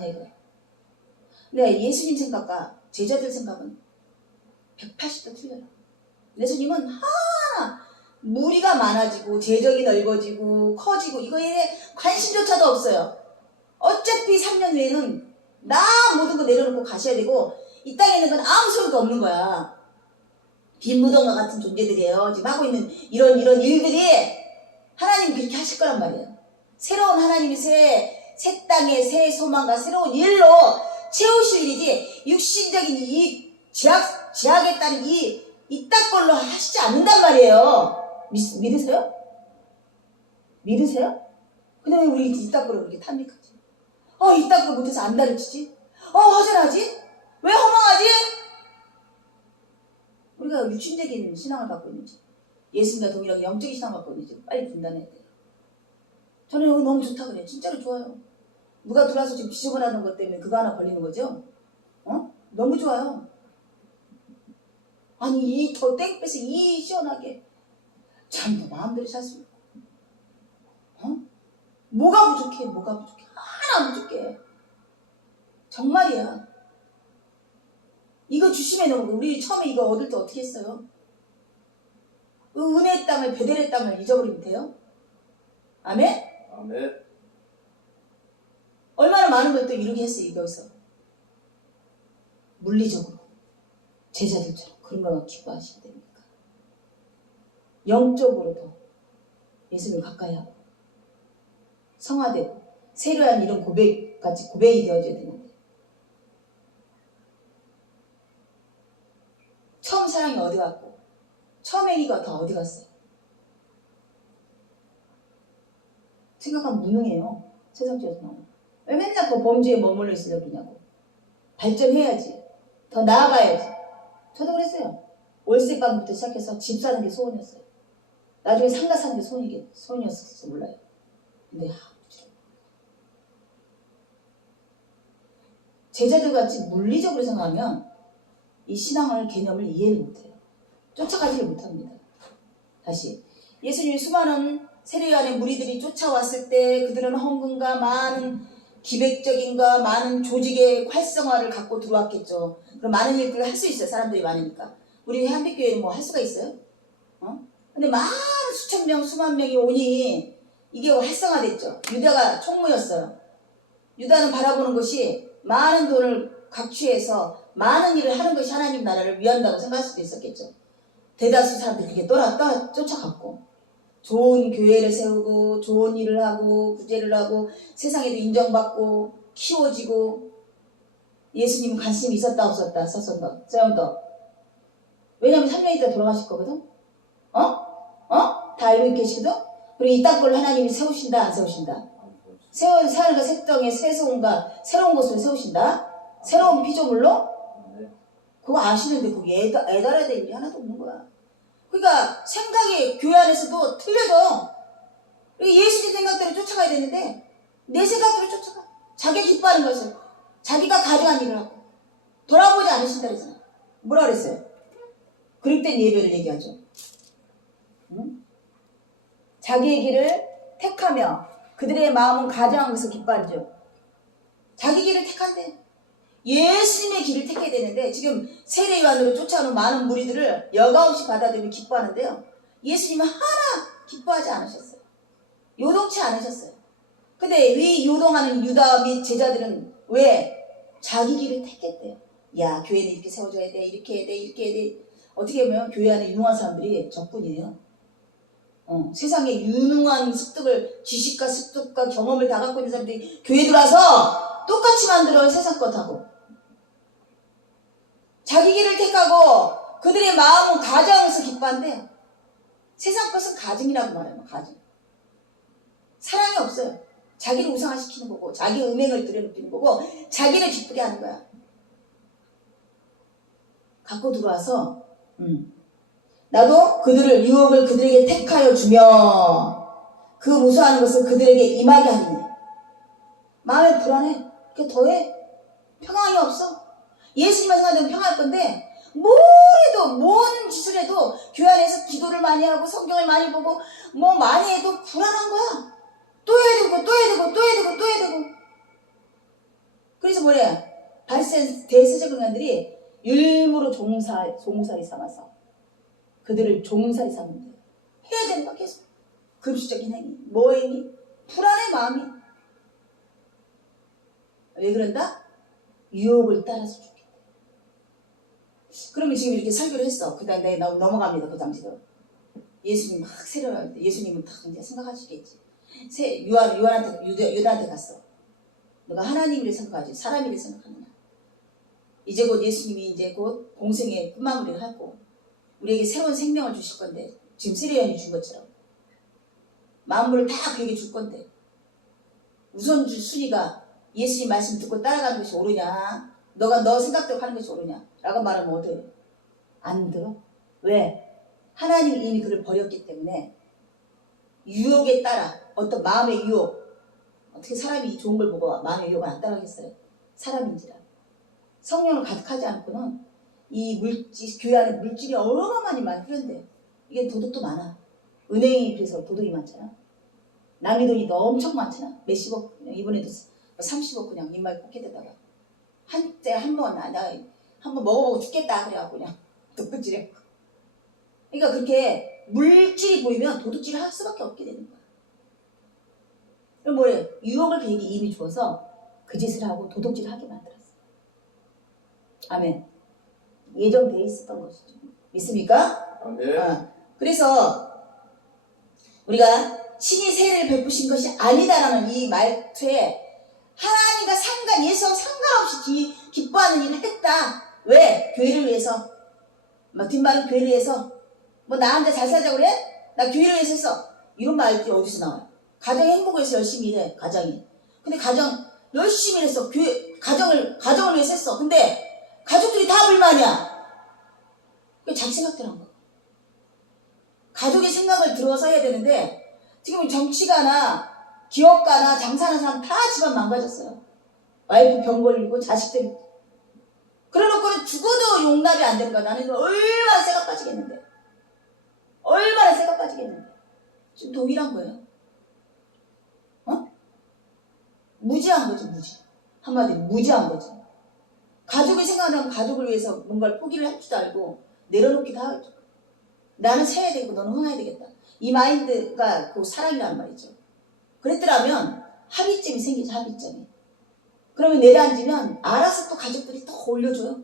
아니냐 이거야. 근데 예수님 생각과 제자들 생각은 180도 틀려요. 예수님은 하나 무리가 많아지고 재정이 넓어지고 커지고 이거에 관심조차도 없어요. 어차피 3년 후에는 나 모든 거 내려놓고 가셔야 되고 이 땅에 있는 건 아무 소용도 없는 거야. 빈 무덤과 같은 존재들이에요. 지금 하고 있는 이런 일들이 하나님이 그렇게 하실 거란 말이에요. 새로운 하나님이 새 땅의 새 소망과 새로운 일로 채우실 일이지 육신적인 이 제약에 따른 이딴 걸로 하시지 않는단 말이에요. 믿으세요? 믿으세요? 근데 왜 우리 이딴 걸로 그렇게 탐닉하지? 이딴 거 못해서 안 가르치지? 허전하지? 왜 허망하지? 우리가 육신적인 신앙을 갖고 있는지 예수님과 동일하게 영적인 신앙을 갖고 있는지 빨리 분단해야 돼요. 저는 여기 너무 좋다 그래. 진짜로 좋아요. 누가 들어와서 지금 지저분하는 것 때문에 그거 하나 걸리는 거죠? 너무 좋아요. 아니 이 더 땡볕에 이 시원하게 참 마음대로 살 수 있고 뭐가 부족해? 하나 안 부족해. 정말이야. 이거 주심에 넣은 거 우리 처음에 이거 얻을 때 어떻게 했어요? 은혜의 땅을 베델의 땅을 잊어버리면 돼요? 아멘? 아멘. 얼마나 많은 걸 또 이루게 했어요. 여기서 물리적으로 제자들처럼 그런 거 기뻐하시면 됩니까? 영적으로도 예수님을 가까이 하고 성화되고 세례한 이런 고백같이 고백이 되어져야 되는데 처음 사랑이 어디 갔고 처음 애기가 다 어디 갔어요? 생각하면 무능해요. 세상적으로. 왜 맨날 그 범죄에 머물러 있으려고 그러냐고. 발전해야지. 더 나아가야지. 저도 그랬어요. 월세방부터 시작해서 집 사는 게 소원이었어요. 나중에 상가 사는 게 소원이었을지 몰라요. 근데 제자들같이 물리적으로 생각하면 이 신앙을 개념을 이해를 못해요. 쫓아가지를 못합니다. 다시 예수님이 수많은 세례요한의 무리들이 쫓아왔을 때 그들은 헌금과 많은 기획적인과 많은 조직의 활성화를 갖고 들어왔겠죠. 그럼 많은 일들을 할 수 있어요. 사람들이 많으니까. 우리 한빛교회는 뭐 할 수가 있어요? 근데 많은 수천 명, 수만 명이 오니 이게 활성화됐죠. 유다가 총무였어요. 유다는 바라보는 것이 많은 돈을 각취해서 많은 일을 하는 것이 하나님 나라를 위한다고 생각할 수도 있었겠죠. 대다수 사람들이 그게 쫓아갔고 좋은 교회를 세우고 좋은 일을 하고 구제를 하고 세상에도 인정받고 키워지고 예수님은 관심이 있었다 없었다 써영도 왜냐면 3년 있다 돌아가실 거거든. 다 알고 계시거든. 그리고 이딴 걸로 하나님이 세우신다 안 세우신다? 사는 그 새 땅에 새 소원과 새로운 곳을 세우신다. 새로운 피조물로 그거 아시는데 그게 애달아야 될 일이 하나도 없는 거야. 그러니까 생각이 교회 안에서도 틀려져. 예수님 생각대로 쫓아가야 되는데 내 생각대로 쫓아가. 자기가 기뻐하는 것을 자기가 가져간 일을 하고 돌아보지 않으신다 그랬잖아. 뭐라 그랬어요? 그릇된 예배를 얘기하죠. 응? 자기의 길을 택하며 그들의 마음은 가정한 것을 기뻐하죠. 자기 길을 택한대. 예수님의 길을 택해야 되는데 지금 세례요한으로 쫓아오는 많은 무리들을 여과없이 받아들이며 기뻐하는데요. 예수님은 하나 기뻐하지 않으셨어요. 요동치 않으셨어요. 근데 이 요동하는 유다 및 제자들은 왜? 자기 길을 택했대요. 야, 교회는 이렇게 세워줘야 돼. 이렇게 해야 돼. 이렇게 해야 돼. 어떻게 보면 교회 안에 유능한 사람들이 적군이에요. 세상에 유능한 지식과 습득과 경험을 다 갖고 있는 사람들이 교회 들어와서 똑같이 만들어 세상 것하고 자기 길을 택하고 그들의 마음은 가정에서 기뻐한대. 세상 것은 가증이라고 말해요. 가증. 사랑이 없어요. 자기를 우상화시키는 거고 자기 음행을 들여놓는 거고 자기를 기쁘게 하는 거야. 갖고 들어와서 나도 유혹을 그들에게 택하여 주며 그 무수하는 것을 그들에게 임하게 하리니. 마음에 불안해. 그게 더해. 평안이 없어. 예수님만 생각하면 평안할 건데 뭘 해도 뭔 짓을 해도 교회 안에서 기도를 많이 하고 성경을 많이 보고 뭐 많이 해도 불안한 거야. 또 해야 되고 또 해야 되고 또 해야 되고 또 해야 되고 그래서 뭐래? 바리새인 대세제사장들이 일부러 종살이 삼아서 그들을 종살이 삼는데 해야 되는 거 계속. 금수적인 행위, 뭐 행위? 불안의 마음이. 왜 그런다? 유혹을 따라서 죽겠다. 그러면 지금 이렇게 설교를 했어. 그 다음에 넘어갑니다. 그 당시로. 예수님 막 세려할 때 예수님은 딱 이제 생각하시겠지. 유다한테 갔어. 너가 하나님을 생각하지 사람을 생각하느냐. 이제 곧 예수님이 이제 곧 공생의 끝마무리를 하고 우리에게 새로운 생명을 주실 건데 지금 세례요한이 준 것처럼 만물을 다 그에게 줄 건데 우선순위가 예수님 말씀 듣고 따라가는 것이 옳으냐 너가 너 생각대로 하는 것이 옳으냐 라고 말하면 어때? 안 들어. 왜? 하나님이 이미 그를 버렸기 때문에 유혹에 따라 어떤 마음의 유혹 어떻게 사람이 좋은 걸 보고 마음의 유혹을 안 따라가겠어요? 사람인지라 성령을 가득하지 않고는 이 교회 안에 물질이 어마어마하니 많이 필요한데 이게 도둑도 많아. 은행이 그래서 도둑이 많잖아. 남의 돈이 엄청 많잖아. 몇십억 그냥 이번에도 30억 그냥 입마에 포켓에다가 한때 한번 먹어보고 죽겠다 그래갖고 그냥 도둑질해. 그러니까 그렇게 물질이 보이면 도둑질을 할 수밖에 없게 되는 거야. 그럼 뭐래? 유혹을 그에게 이미 줘서 그 짓을 하고 도둑질을 하게 만들었어. 아멘. 예정되어 있었던 것이죠. 믿습니까? 아멘. 그래서 우리가 친히 세례를 베푸신 것이 아니다라는 이 말투에 하나님과 예수와 상관없이 기뻐하는 일을 했다. 왜? 교회를 위해서. 막 뒷말은 교회를 위해서. 뭐 나한테 잘 살자고 그래? 나 교회를 위해서 했어. 이런 말들이 어디서 나와요? 가정의 행복을 위해서 열심히 일해. 가정이. 근데 가정 열심히 일했어. 가정을 위해서 했어. 근데 가족들이 다 불만이야. 그게 자기 생각대로 한 거야. 가족의 생각을 들어서 해야 되는데 지금 정치가나 기업가나 장사하는 사람 다 집안 망가졌어요. 와이프 병 걸리고 자식들 그래놓고는 죽어도 용납이 안 되는 거야. 나는 이거 얼마나 쇠가 빠지겠는데. 얼마나 쇠가 빠지겠는데. 지금 동일한 거예요. 무지한 거지 무지. 한마디로 무지한 거지. 가족이 생각하면 가족을 위해서 뭔가를 포기를 할 줄 알고 내려놓기도 하죠. 나는 세야 되고 너는 흥해야 되겠다. 이 마인드가 그 사랑이란 말이죠. 그랬더라면 합의점이 생기죠. 합의점이. 그러면 내려앉으면 알아서 또 가족들이 또 올려줘요.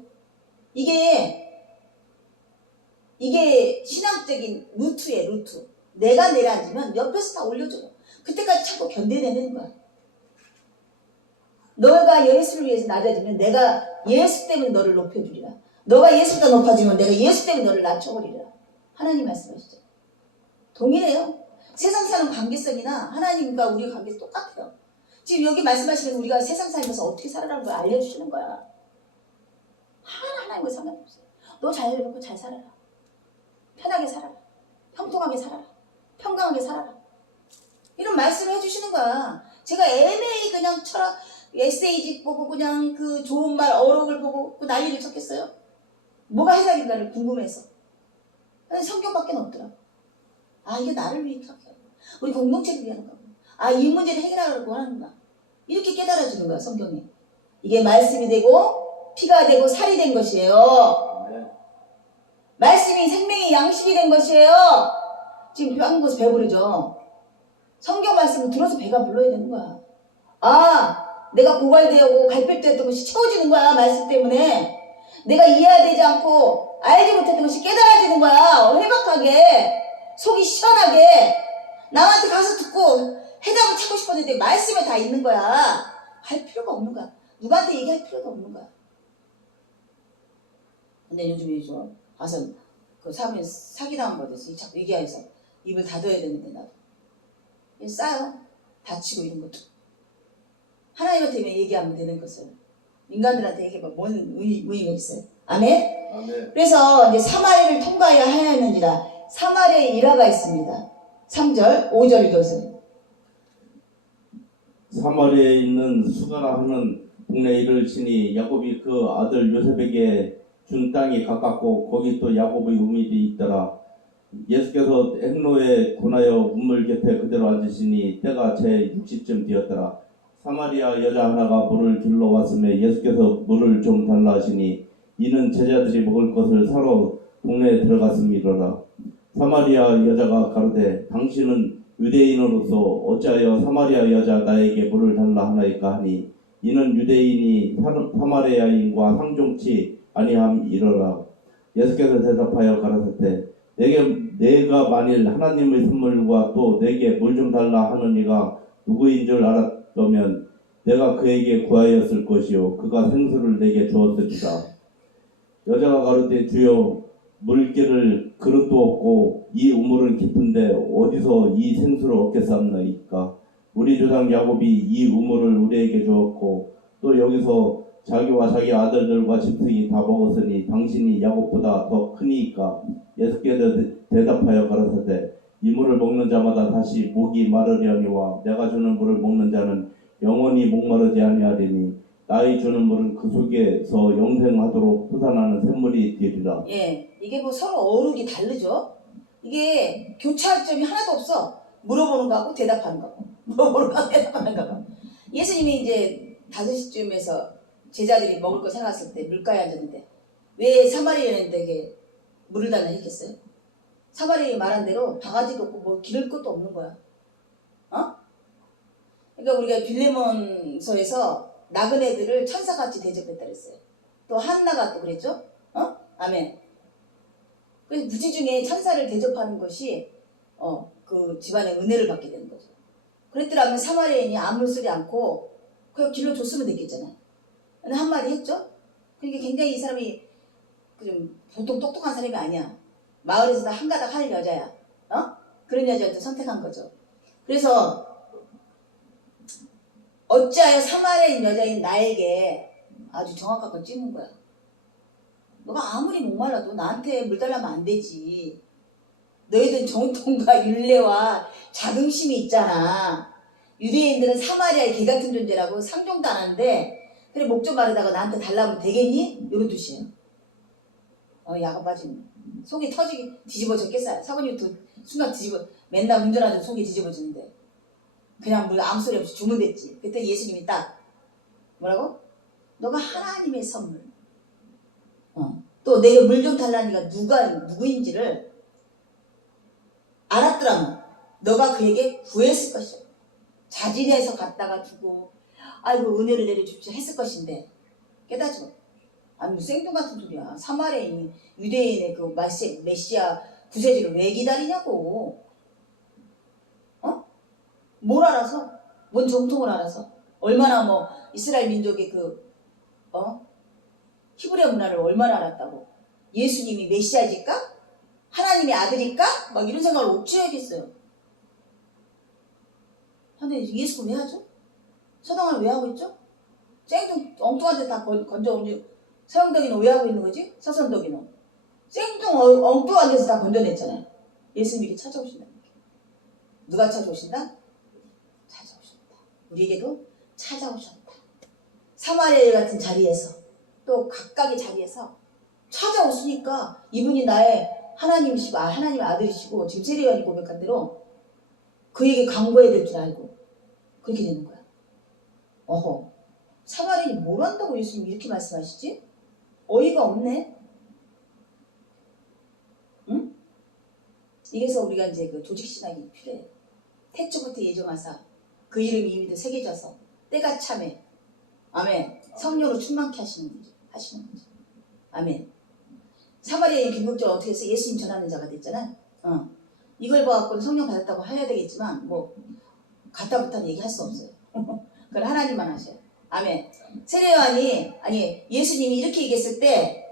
이게 신앙적인 루트예요. 루트. 내가 내려앉으면 옆에서 다 올려줘요. 그때까지 참고 견뎌내는 거야. 너가 예수를 위해서 낮아지면 내가 예수 때문에 너를 높여주리라. 너가 예수보다 높아지면 내가 예수 때문에 너를 낮춰버리리라. 하나님 말씀하시죠. 동일해요. 세상 사는 관계성이나 하나님과 우리의 관계가 똑같아요. 지금 여기 말씀하시면 우리가 세상 살면서 어떻게 살아라는 걸 알려주시는 거야. 하나님과 상관없어요. 너 잘 먹고 잘 살아라. 편하게 살아라. 형통하게 살아라. 평강하게 살아라. 이런 말씀을 해주시는 거야. 제가 애매히 그냥 에세이집 보고 그냥 그 좋은 말 어록을 보고 그 난리를 쳤겠어요? 뭐가 해답인가를 궁금해서. 성경밖에 없더라고. 이게 나를 위해 그렇게 하고 우리 공동체를 위한 거고 이 문제를 해결하려고 하는구나. 이렇게 깨달아주는 거야 성경이. 이게 말씀이 되고 피가 되고 살이 된 것이에요. 네. 말씀이 생명의 양식이 된 것이에요. 지금 한 곳에 배부르죠. 성경 말씀을 들어서 배가 불러야 되는 거야. 내가 고갈되고 갈필되었던 것이 채워지는 거야. 말씀 때문에. 내가 이해되지 않고 알지 못했던 것이 깨달아지는 거야. 해박하게 속이 시원하게 남한테 가서 듣고 해답을 찾고 싶었는데 말씀에 다 있는 거야. 할 필요가 없는 거야. 누구한테 얘기할 필요도 없는 거야. 근데 요즘에 가서 그 사람이 사기당한 거에 대해서 자꾸 얘기해서 입을 닫아야 되는데 나도 싸요. 다치고 이런 것도. 하나님한테 얘기하면 되는 것을 인간들한테 얘기하면 뭔 의의가 있어요. 아멘? 아멘. 그래서 이제 사마리를 통과해야 하였는지라. 사마리아에 일화가 있습니다. 3절, 5절 읽어주세요. 사마리아에 있는 수가라 하는 동네에 이를 지니 야곱이 그 아들 요셉에게 준 땅이 가깝고 거기 또 야곱의 우밀이 있더라. 예수께서 행로에 권하여 우물 곁에 그대로 앉으시니 때가 제 60쯤 되었더라. 사마리아 여자 하나가 물을 길러 왔음에 예수께서 물을 좀 달라 하시니 이는 제자들이 먹을 것을 사러 동네에 들어갔음이로라. 사마리아 여자가 가로되 당신은 유대인으로서 어찌하여 사마리아 여자 나에게 물을 달라 하나이까 하니 이는 유대인이 사마리아인과 상종치 아니함이로라. 예수께서 대답하여 가라사대 내가 만일 하나님의 선물과 또 내게 물 좀 달라 하는 이가 누구인 줄 알았다면 내가 그에게 구하였을 것이요 그가 생수를 내게 주었으리라. 여자가 가로되 주여 물기를 그릇도 없고 이 우물은 깊은데 어디서 이 생수를 얻겠사옵나이까. 우리 조상 야곱이 이 우물을 우리에게 주었고 또 여기서 자기와 자기 아들들과 짐승이 다 먹었으니 당신이 야곱보다 더 크니까. 예수께서 대답하여 가라사대 이 물을 먹는 자마다 다시 목이 마르려니와 내가 주는 물을 먹는 자는 영원히 목마르지 아니하리니 나의 주는 물은 그 속에서 영생하도록 솟아나는 샘물이 되리라. 예, 이게 뭐 서로 어록이 다르죠. 이게 교차할 점이 하나도 없어. 물어보는 거하고 대답하는 거고 물어보는 거하고 대답하는 거고. 예수님이 이제 5시쯤에서 제자들이 먹을 거 사갔을 때 물가에 앉았는데 왜 사마리아인에게 물을 달라 했겠어요? 사마리아인이 말한 대로 바가지도 없고 뭐 기를 것도 없는 거야. 어? 그러니까 우리가 빌레몬서에서 나그네들을 천사같이 대접했다 그랬어요. 또 한나가 또 그랬죠? 어? 아멘. 그래서 무지 중에 천사를 대접하는 것이 그 집안의 은혜를 받게 되는 거죠. 그랬더라면 사마리아인이 아무 소리 않고 그냥 길로 줬으면 됐겠잖아요. 근데 한마디 했죠? 그러니까 굉장히 이 사람이 좀 보통 똑똑한 사람이 아니야. 마을에서도 한가닥 할 여자야. 그런 여자를 또 선택한 거죠. 그래서 어찌하여 사마리아인 여자인 나에게 아주 정확한 걸 찝는 거야. 너가 아무리 목말라도 나한테 물 달라면 안 되지. 너희들 정통과 율례와 자긍심이 있잖아. 유대인들은 사마리아의 개 같은 존재라고 상종도 안 하는데 그래 목 좀 마르다가 나한테 달라면 되겠니? 이런 뜻이에요. 야가 빠지면 속이 터지기 뒤집어졌겠어요. 사모님 순간 맨날 운전하던 속이 뒤집어지는데 그냥 물 아무 소리 없이 주면 됐지. 그때 예수님이 딱 뭐라고? 너가 하나님의 선물. 또 내가 물 좀 달라니까 누구인지를 알았더라면 너가 그에게 구했을 것이오. 자진해서 갖다가 주고 아이고 은혜를 내려줍시오 했을 것인데 깨닫지 못. 아니 생뚱같은 소리야. 사마리아인이 유대인의 그 메시아 구세주를 왜 기다리냐고. 뭘 알아서? 뭔 정통을 알아서? 얼마나 뭐 이스라엘 민족의 히브리 문화를 얼마나 알았다고. 예수님이 메시아일까? 하나님의 아들일까? 막 이런 생각을 어찌 해야겠어요. 근데 예수는 왜 하죠? 서당을 왜 하고 있죠? 생뚱 엉뚱한 데 다 건져온 서영덕이는 왜 하고 있는 거지? 서선덕이는 생뚱 엉뚱한 데서 다 건져냈잖아요. 예수님이 찾아오신다. 누가 찾아오신다? 찾아오셨다. 우리에게도 찾아오셨다. 사마리아 같은 자리에서 또 각각의 자리에서 찾아오시니까 이분이 나의 하나님이시고 하나님의 아들이시고 지금 세례요한이 고백한 대로 그에게 간구해야 될 줄 알고 그렇게 되는 거야. 사마리아인이 뭘 한다고 예수님이 이렇게 말씀하시지? 어이가 없네. 응? 이래서 우리가 이제 그 조직신학이 필요해. 태초부터 예정하사 그 이름이 이미도 새겨져서 때가 참에 아멘 성령으로 충만케 하시는 거죠. 아멘. 사마리아인 궁극적으로 어떻게 해서 예수님 전하는 자가 됐잖아. 이걸 봐갖고 성령 받았다고 해야 되겠지만 뭐 갖다부터는 얘기할 수 없어요. 그건 하나님만 하셔요. 아멘. 세례요한이 예수님이 이렇게 얘기했을 때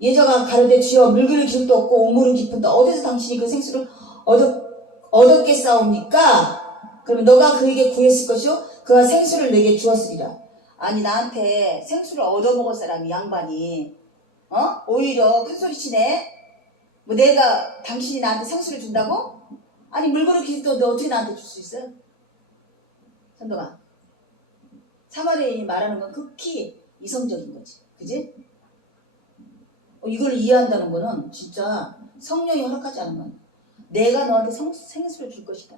예저가 가로되 주여 물그릇 기름도 없고 우물은 깊은데 어디서 당신이 그 생수를 얻었겠사옵니까? 그러면 너가 그에게 구했을 것이요 그가 생수를 내게 주었으리라. 아니 나한테 생수를 얻어먹을 사람이 양반이 오히려 큰소리치네. 뭐 내가 당신이 나한테 생수를 준다고? 아니 물그릇 기름도 너 어떻게 나한테 줄 수 있어요? 선동아, 사마리아인이 말하는 건 극히 이성적인 거지. 그지? 이걸 이해한다는 거는 진짜 성령이 허락하지 않으면 내가 너한테 생수를 줄 것이다.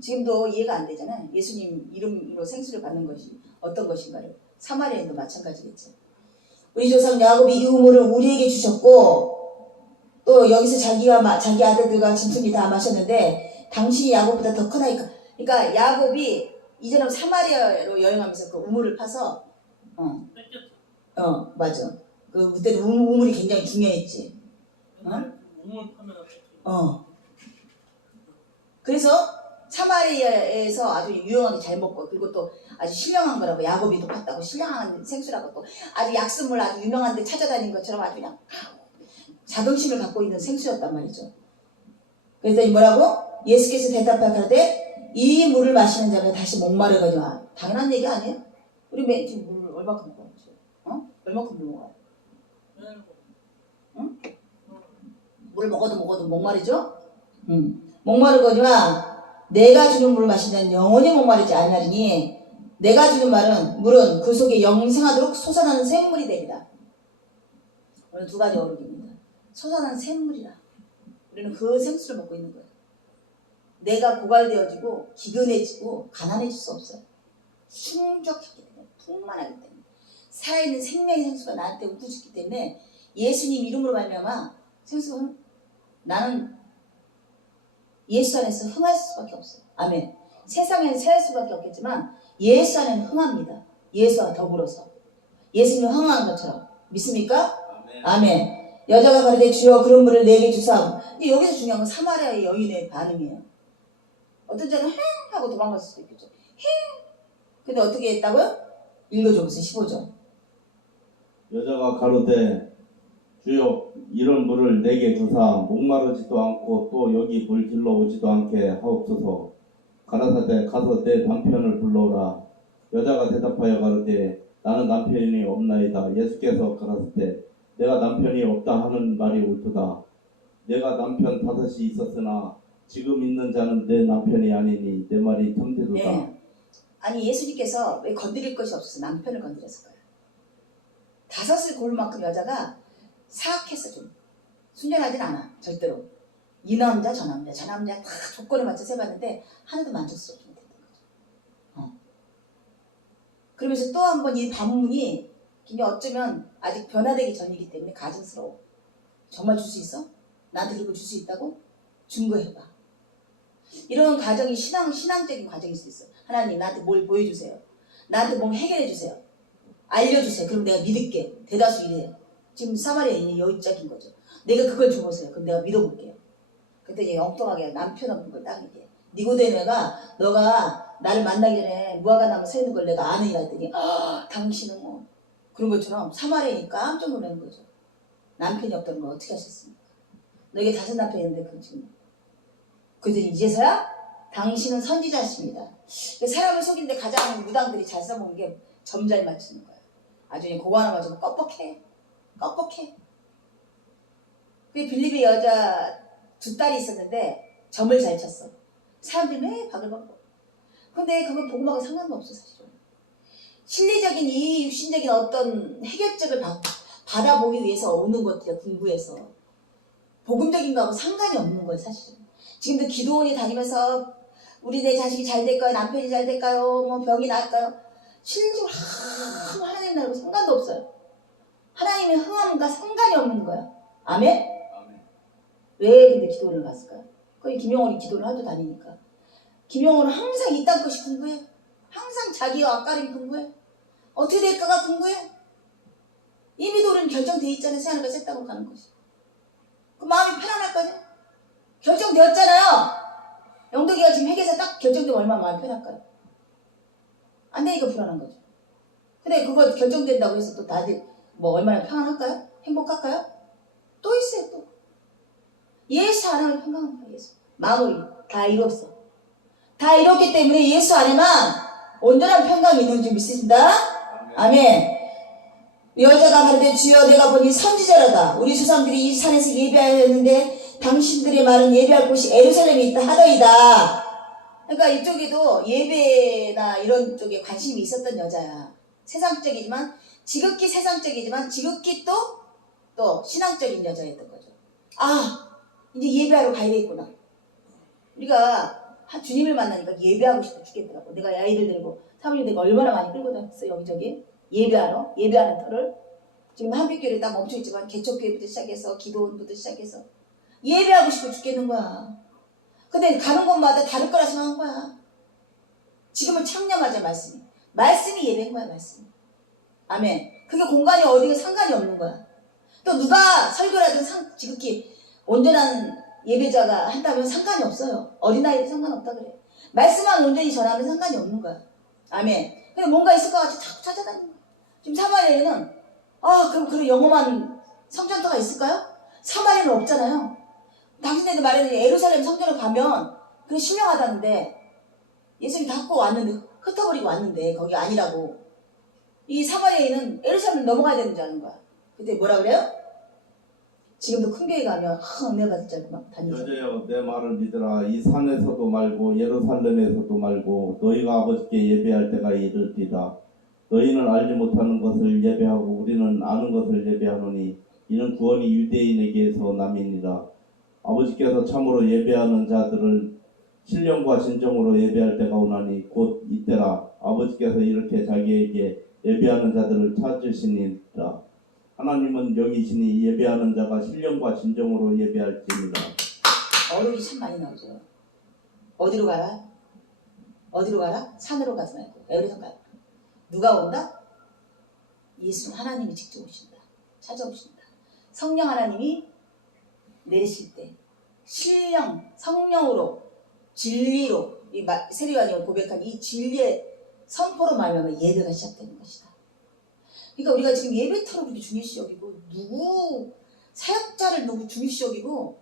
지금도 이해가 안 되잖아요. 예수님 이름으로 생수를 받는 것이 어떤 것인가를. 사마리아인도 마찬가지겠죠. 우리 조상 야곱이 이 우물을 우리에게 주셨고 또 여기서 자기 아들들과 짐승이 다 마셨는데 당신이 야곱보다 더 크나이까. 그러니까 야곱이 이전에 사마리아로 여행하면서 그 우물을 파서 맞아. 그때 우물이 굉장히 중요했지. 우물 파면 그래서 사마리아에서 아주 유용하게 잘 먹고 그리고 또 아주 신령한 거라고 야곱이 높았다고 신령한 생수라고 또 아주 약수물 아주 유명한 데 찾아다닌 것처럼 아주 그냥 자긍심을 갖고 있는 생수였단 말이죠. 그랬더니 뭐라고? 예수께서 대답하시되 이 물을 마시는 자가 다시 목마르거든. 당연한 얘기 아니에요? 우리 지금 물을 얼마큼 먹어요? 얼마큼 물 먹어요? 응? 물을 먹어도 목마르죠? 목마르거니와 내가 주는 물을 마시면 영원히 목마르지 아니하리니 내가 주는 물은 그 속에 영생하도록 솟아나는 샘물이 되리라. 오늘 두 가지 어록입니다. 솟아나는 샘물이라. 우리는 그 생수를 먹고 있는 거예요. 내가 고갈되어지고 기근해지고 가난해질 수 없어요. 충족했기 때문에 풍만하기 때문에 살아있는 생명의 생수가 나한테 우두짓기 때문에 예수님 이름으로 말미암아 생수가 나는 예수 안에서 흥할 수밖에 없어요. 아멘. 세상에는 쇠할 수밖에 없겠지만 예수 안에는 흥합니다. 예수와 더불어서 예수님은 흥한 것처럼 믿습니까? 아멘. 여자가 가로되 주여 그런 물을 내게 주사. 근데 여기서 중요한 건 사마리아의 여인의 반응이에요. 어떤 자는 행 하고 도망갈 수도 있겠죠. 행. 근데 어떻게 했다고요? 읽어줘 보세요. 15절. 여자가 가로되 주여 이런 물을 내게 주사 목마르지도 않고 또 여기 물 길러 오지도 않게 하옵소서. 가라사대 가서 내 남편을 불러오라. 여자가 대답하여 가로되 나는 남편이 없나이다. 예수께서 가라사대 내가 남편이 없다 하는 말이 옳도다. 내가 남편 5이 있었으나 지금 있는 자는 내 남편이 아니니 내 말이 참되도다. 네. 아니 예수님께서 왜 건드릴 것이 없어서 남편을 건드렸을 거예요. 5을 고를 만큼 여자가 사악했어. 좀 순전하진 않아. 절대로. 이 남자 저 남자 다 조건을 맞춰서 해봤는데 하나도 만족스럽지 못했던 거죠. 그러면서 또 한 번 이 반문이 굉장히 어쩌면 아직 변화되기 전이기 때문에 가증스러워. 정말 줄 수 있어? 나한테 그걸 줄 수 있다고? 증거해봐. 이런 과정이 신앙적인 과정일 수 있어. 하나님 나한테 뭘 보여주세요. 나한테 뭘 해결해주세요. 알려주세요. 그럼 내가 믿을게. 대다수 이래요. 지금 사마리아인이 여인짝인 거죠. 내가 그걸 줘보세요. 그럼 내가 믿어볼게요. 그랬더니 엉뚱하게 남편 없는 걸 딱 얘기해. 니고데모가 너가 나를 만나기 전에 무화과 나무 서 있는 걸 내가 아느냐 했더니 당신은 뭐 그런 것처럼 사마리아인이 깜짝 놀라는 거죠. 남편이 없다는 걸 어떻게 하셨습니까? 너에게 5 남편이 있는데 그 지금 그들이 이제서야 당신은 선지자십니다. 사람을 속이는데 가장 무당들이 잘 써먹는 게 점 잘 맞추는 거야. 아주 그냥 그거 하나 맞으면 뻑뻑해. 그 빌립의 여자 2 딸이 있었는데 점을 잘 쳤어. 사람들이 매 바글바글. 근데 그건 복음하고 상관도 없어 사실은. 실리적인 이 육신적인 어떤 해결책을 받아보기 위해서 오는 것들이야. 공부해서 복음적인 거하고 상관이 없는 거예요 사실은. 지금도 기도원이 다니면서 우리 내 자식이 잘 될까요? 남편이 잘 될까요? 뭐 병이 나을까요? 실리적으로 하나님 나라고 상관도 없어요. 하나님의 흥함과 상관이 없는 거야. 아멘? 왜 근데 기도원을 갔을까요? 거기 김영월이 기도를 하도 다니니까. 김영월은 항상 이딴 것이 궁금해. 항상 자기와 앞가림이 궁금해. 어떻게 될까가 궁금해. 이미 도는 결정돼 있잖아요. 새하늘과 새 땅으로 가는 것이. 그 마음이 편안할 거냐? 결정되었잖아요. 영덕이가 지금 회계사 딱 결정되면 얼마나 마음이 편할까요? 안 되니까 불안한 거죠. 근데 그거 결정된다고 해서 또 다들 뭐 얼마나 평안할까요? 행복할까요? 또 있어요 또. 예수 안에만 평강한 거예요. 예수. 마무리 다 이뤘어. 다 이뤘기 때문에 예수 안에만 온전한 평강이 있는 줄 믿습니다. 아멘. 여자가 가로되 주여 내가 보니 선지자라다. 우리 조상들이 이 산에서 예배하였는데 당신들의 말은 예배할 곳이 예루살렘에 있다 하더이다. 그러니까 이쪽에도 예배나 이런 쪽에 관심이 있었던 여자야. 세상적이지만 지극히 세상적이지만 지극히 또 신앙적인 여자였던 거죠. 아 이제 예배하러 가야겠구나. 우리가 주님을 만나니까 예배하고 싶어 죽겠더라고. 내가 아이들 데리고 사모님 내가 얼마나 많이 끌고 다녔어 여기저기 예배하러 예배하는 터를. 지금 한빛교회에 딱 멈춰있지만 개척교회부터 시작해서 기도원부터 시작해서 예배하고 싶어 죽겠는 거야. 근데 가는 곳마다 다를 거라 생각한 거야. 지금은 창념하자 말씀이 예배인 거야 말씀이. 아멘. 그게 공간이 어디가 상관이 없는 거야. 또 누가 설교를 하든 지극히 온전한 예배자가 한다면 상관이 없어요. 어린아이도 상관없다 그래. 말씀만 온전히 전하면 상관이 없는 거야. 아멘. 근데 뭔가 있을 것 같이 자꾸 찾아다니는 거야. 지금 사마리아에는 그럼 그런 영험한 성전터가 있을까요? 사마리아는 없잖아요. 당신네들 말했는데 예루살렘 성전을 가면 그게 신령하다는데 예수님이 닫고 왔는데 흩어버리고 왔는데 거기 아니라고. 이 사마리아에는 예루살렘을 넘어가야 되는 줄 아는 거야. 그때 뭐라 그래요? 지금도 큰 교회 가면 은혜 받을 줄 알고 막 다니죠. 여자여 내 말을 믿으라. 이 산에서도 말고 예루살렘에서도 말고 너희가 아버지께 예배할 때가 이르리라. 너희는 알지 못하는 것을 예배하고 우리는 아는 것을 예배하노니 이는 구원이 유대인에게서 남이니라. 아버지께서 참으로 예배하는 자들을 신령과 진정으로 예배할 때가 오나니 곧 이때라. 아버지께서 이렇게 자기에게 예배하는 자들을 찾으시니라. 하나님은 여기시니 예배하는 자가 신령과 진정으로 예배할지니라. 어록이 참 많이 나오죠. 어디로 가라? 어디로 가라? 산으로 가지 말고 에베레소 가라. 누가 온다? 예수는 하나님이 직접 오신다. 찾아오신다. 성령 하나님이 내리실 때 신령, 성령으로 진리로 이 세례요한이 고백한 이 진리의 선포로 말미암아 예배가 시작되는 것이다. 그러니까 우리가 지금 예배터를 그렇게 중요시 여기고 누구 사역자를 누구 중요시 여기고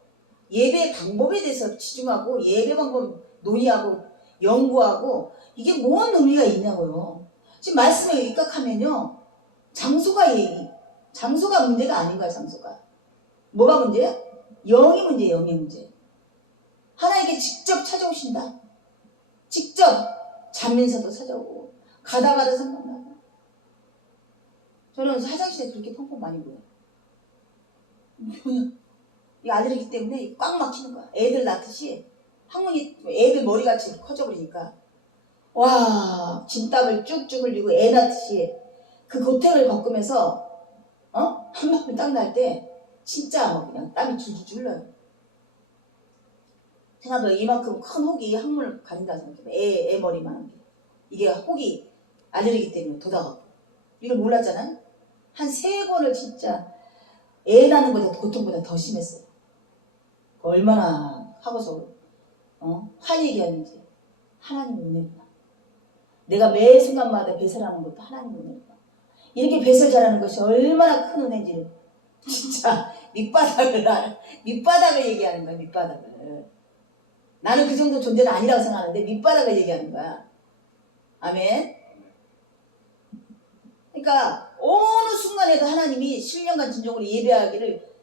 예배 방법에 대해서 집중하고 예배 방법 논의하고 연구하고 이게 뭔 의미가 있냐고요. 지금 말씀에 입각하면요 장소가 문제가 아닌 거야. 장소가 뭐가 문제야? 영이 문제예요. 영의 문제. 하나님께 직접 찾아오신다. 직접 자면서도 찾아오고 가다가다 생각나고. 저는 화장실에 그렇게 펑펑 많이 보여요. 이 알레르기 때문에 꽉 막히는 거야. 애들 낳듯이 항문이 애들 머리같이 커져버리니까 와 진땀을 쭉쭉 흘리고 애 낳듯이 그 고통을 겪으면서 한 방울 딱 날 때 진짜 뭐 그냥 땀이 줄줄 흘러요. 생각해봐. 이만큼 큰 혹이 항문을 가린다 생각해. 애 머리만한 게. 이게 혹이 알레르기 때문에 돋아가고. 이걸 몰랐잖아요. 한 3번을 진짜 애 낳는 것보다 고통보다 더 심했어요. 얼마나 하고서 화얘기하는지. 하나님 은혜구나. 내가 매 순간마다 배설하는 것도 하나님 은혜구나. 이렇게 배설 잘하는 것이 얼마나 큰 은혜인지를 진짜 밑바닥을 얘기하는 거야. 밑바닥을. 나는 그 정도 존재는 아니라고 생각하는데 밑바닥을 얘기하는 거야. 아멘. 그러니까 어느 순간에도 하나님이 신령과 진정으로 예배하기를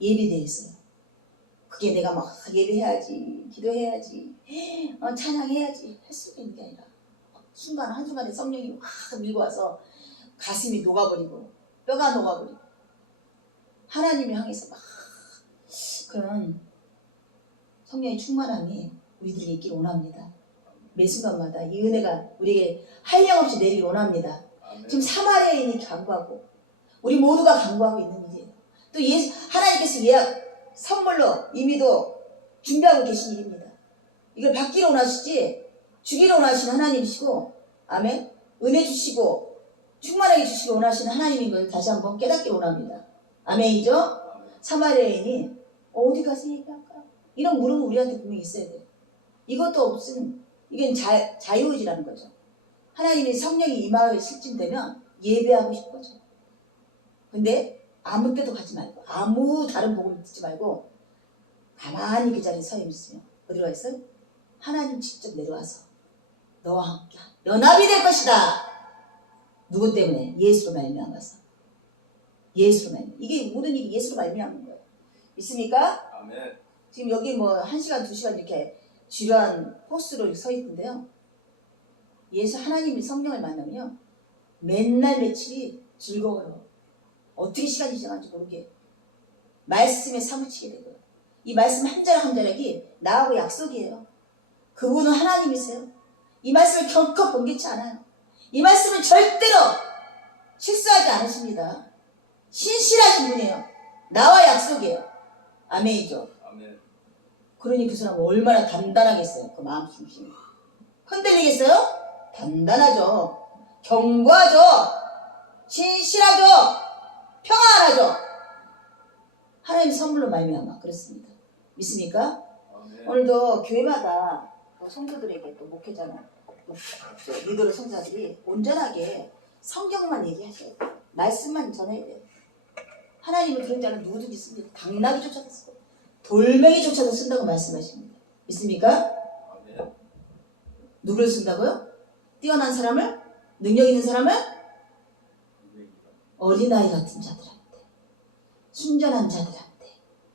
예비되어 있어요. 그게 내가 막 예배해야지, 기도해야지, 찬양해야지 할 수 있는 게 아니라 순간 한순간에 성령이 확 밀고 와서 가슴이 녹아버리고 뼈가 녹아버리고 하나님을 향해서 막 그런 성령의 충만함이 우리들에게 있길 원합니다. 매 순간마다 이 은혜가 우리에게 한량없이 내리길 원합니다. 지금 사마리아인이 간구하고 우리 모두가 간구하고 있는 일이에요. 또 하나님께서 선물로 이미도 준비하고 계신 일입니다. 이걸 받기로 원하시지 주기로 원하시는 하나님이시고 아멘. 은혜 주시고 충만하게 주시기 원하시는 하나님인 걸 다시 한번 깨닫기 원합니다. 아멘이죠? 사마리아인이 어디 가서 얘기할까? 이런 물음은 우리한테 분명히 있어야 돼요. 이것도 없으면 이건 자유의지라는 거죠. 하나님의 성령이 임하에 실증되면 예배하고 싶어져. 근데 아무 때도 가지 말고 아무 다른 복음을 듣지 말고 가만히 그 자리에 서 있으면 어디로 가 있어요? 하나님 직접 내려와서 너와 함께 연합이 될 것이다. 누구 때문에? 예수로 말미암아서. 예수로 말미암아. 이게 모든 일이 예수로 말미암은 거예요. 믿습니까? 아멘. 지금 여기 뭐 1시간, 2시간 이렇게 지루한 코스로 서 있는데요. 예수 하나님의 성령을 만나면요. 맨날 며칠이 즐거워요. 어떻게 시간이 지나간지 모르게 말씀에 사무치게 되고요. 이 말씀 한 자락 한 자락이 나하고 약속이에요. 그분은 하나님이세요. 이 말씀을 결코 번개치 않아요. 이 말씀은 절대로 실수하지 않으십니다. 신실하신 분이에요. 나와 약속이에요. 아멘이죠. 아멘. 그러니 그 사람은 얼마나 단단하겠어요. 그 마음 중심이. 흔들리겠어요? 단단하죠. 견고하죠. 신실하죠. 평안하죠. 하나님 선물로 말미암아 그렇습니다. 믿습니까? 아멘. 오늘도 교회마다 또 성도들에게 또 목회자나 리더로 성사들이 온전하게 성경만 얘기하셔야 돼요. 말씀만 전해야 돼요. 하나님은 그런 자는 누구든지 씁니다. 당나귀조차도 쓰고 돌멩이조차도 쓴다고 말씀하십니다. 믿습니까? 아멘. 누구를 쓴다고요? 뛰어난 사람을? 능력 있는 사람을? 어린아이 같은 자들한테, 순전한 자들한테,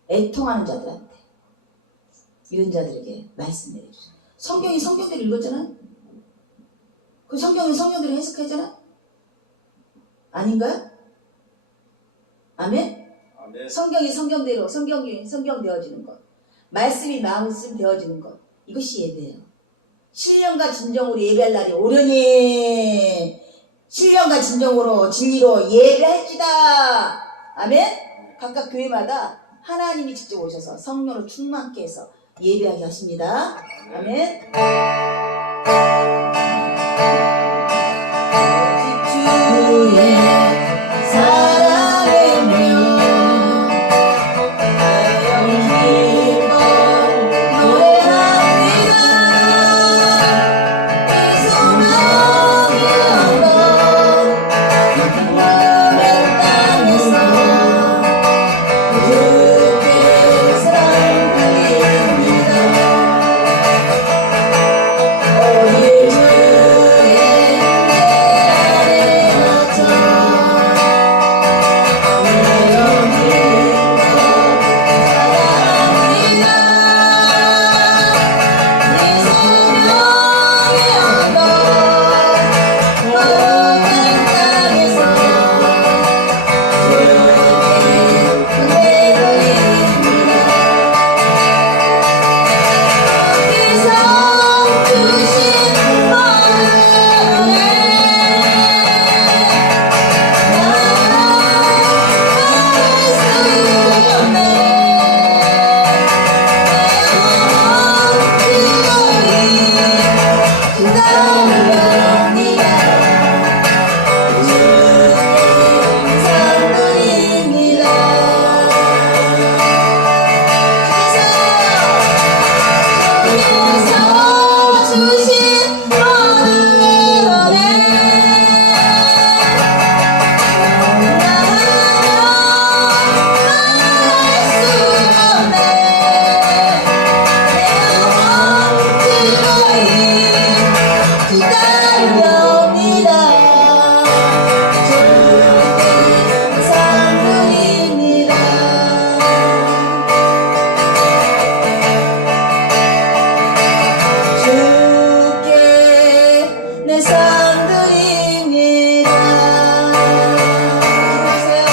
애통하는 자들한테, 이런 자들에게 말씀 내려주세요. 성경이 성경대로 읽었잖아요? 그 성경이 성경대로 해석하잖아요? 아닌가요? 아멘? 아멘. 성경이 성경대로 성경이 성경 되어지는 것, 말씀이 말씀 되어지는 것, 이것이 예배예요. 신령과 진정으로 예배할 날이 오려니 신령과 진정으로 진리로 예배할지다. 아멘? 각각 교회마다 하나님이 직접 오셔서 성령으로 충만케 해서 예배하게 하십니다. 아멘. 주의 사랑이며 기뻐 노래합니다. 이 소망이 언덕 푸른 땅에서 주께 사랑드립니다. 오직 주의 내 안에 갇혀 내 영혼을 사랑합니다. 네 생명의 언덕 푸른 땅에서 주께 은혜드립니다. 어디서 주신 마음에 나아갈 수 없네. 내 영혼 기다립니다. 주께 감사드립니다. 주께서 주신 모든 은혜 나아갈 수 없네. 내 영혼 기꺼이 기다립니다. 주께 감사드립니다. 주께 내 상 드립니다. 주세요.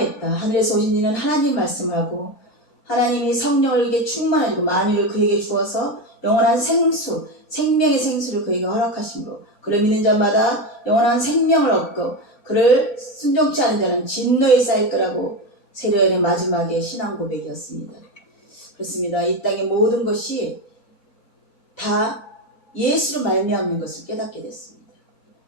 충만했다. 하늘에서 오신 이는 하나님 말씀하고 하나님이 성령에게 충만하고 만유를 그에게 주어서 영원한 생수, 생명의 생수를 그에게 허락하심으로 그를 믿는 자마다 영원한 생명을 얻고 그를 순종치 않은 자는 진노에 쌓일 거라고 세례요한의 마지막에 신앙 고백이었습니다. 그렇습니다. 이 땅의 모든 것이 다 예수로 말미암는 것을 깨닫게 됐습니다.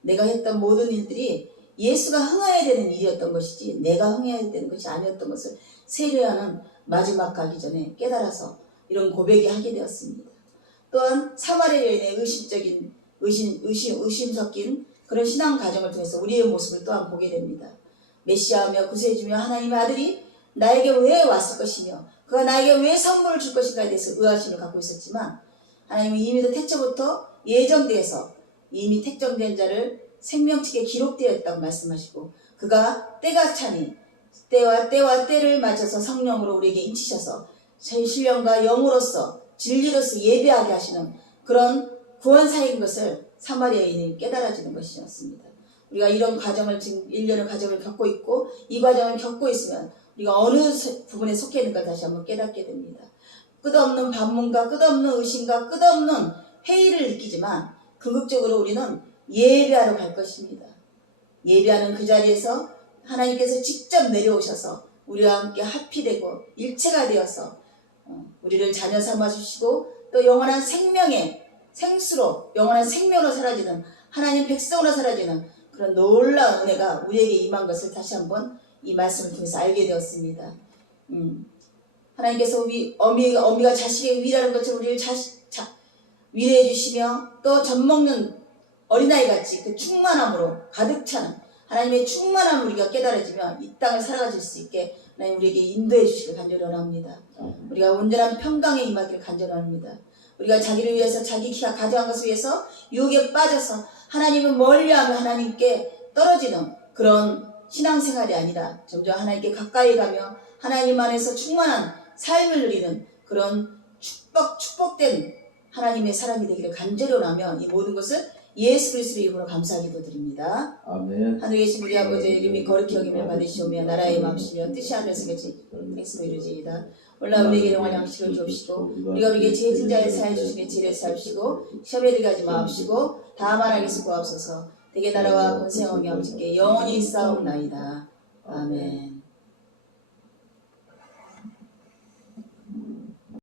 내가 했던 모든 일들이 예수가 흥해야 되는 일이었던 것이지 내가 흥해야 되는 것이 아니었던 것을 세례요한은 마지막 가기 전에 깨달아서 이런 고백이 하게 되었습니다. 또한 사마리아 여인의 의심 섞인 그런 신앙 과정을 통해서 우리의 모습을 또한 보게 됩니다. 메시아며 구세주며 하나님의 아들이 나에게 왜 왔을 것이며 그가 나에게 왜 선물을 줄 것인가에 대해서 의아심을 갖고 있었지만 하나님은 이미 태초부터 예정되어서 이미 택정된 자를 생명책에 기록되어 있다고 말씀하시고 그가 때가 차니 때와 때를 맞춰서 성령으로 우리에게 인치셔서 신령과 영으로서 진리로서 예배하게 하시는 그런 구원사인 것을 사마리아인이 깨달아지는 것이었습니다. 우리가 이런 과정을 지금 1년의 과정을 겪고 있고 이 과정을 겪고 있으면 우리가 어느 부분에 속해 있는가 다시 한번 깨닫게 됩니다. 끝없는 반문과 끝없는 의심과 끝없는 회의를 느끼지만 궁극적으로 우리는 예배하러 갈 것입니다. 예배하는 그 자리에서 하나님께서 직접 내려오셔서 우리와 함께 합히되고 일체가 되어서 우리를 자녀 삼아 주시고 또 영원한 생명의 생수로 영원한 생명으로 사라지는 하나님 백성으로 사라지는 그런 놀라운 은혜가 우리에게 임한 것을 다시 한번 이 말씀을 통해서 알게 되었습니다. 하나님께서 어미가 자식에게 위라는 것처럼 우리를 위로해 주시며 또 젖먹는 어린아이 같이 그 충만함으로 가득 찬 하나님의 충만함을 우리가 깨달아지며 이 땅을 살아가실 수 있게 하나님 우리에게 인도해 주시길 간절히 원합니다. 우리가 온전한 평강에 임하길 간절히 원합니다. 우리가 자기를 위해서 자기 기가 가져간 것을 위해서 유혹에 빠져서 하나님을 멀리하며 하나님께 떨어지는 그런 신앙생활이 아니라 점점 하나님께 가까이 가며 하나님 안에서 충만한 삶을 누리는 그런 축복된 하나님의 사람이 되기를 간절히 원하며 이 모든 것을 예수 그리스도의 이름으로 감사하기도 드립니다. 아멘. 하늘에 계신 우리 아버지의 이름이 거룩히 여김을 받으시오며 나라의 마음이시며 뜻이 하늘에서 같이 땅에서도 이루어지이다. 올라 우리에게 영원한 양식을 주옵시고 우리가 우리에게 죄 지은 자를 사하여 주시니 죄를 사하시고 시험에 들게 하지 마옵시고 다만 하겠소 구하옵소서. 대개 나라와 권세 영광이 아버지께 영원히 싸움나이다. 아멘.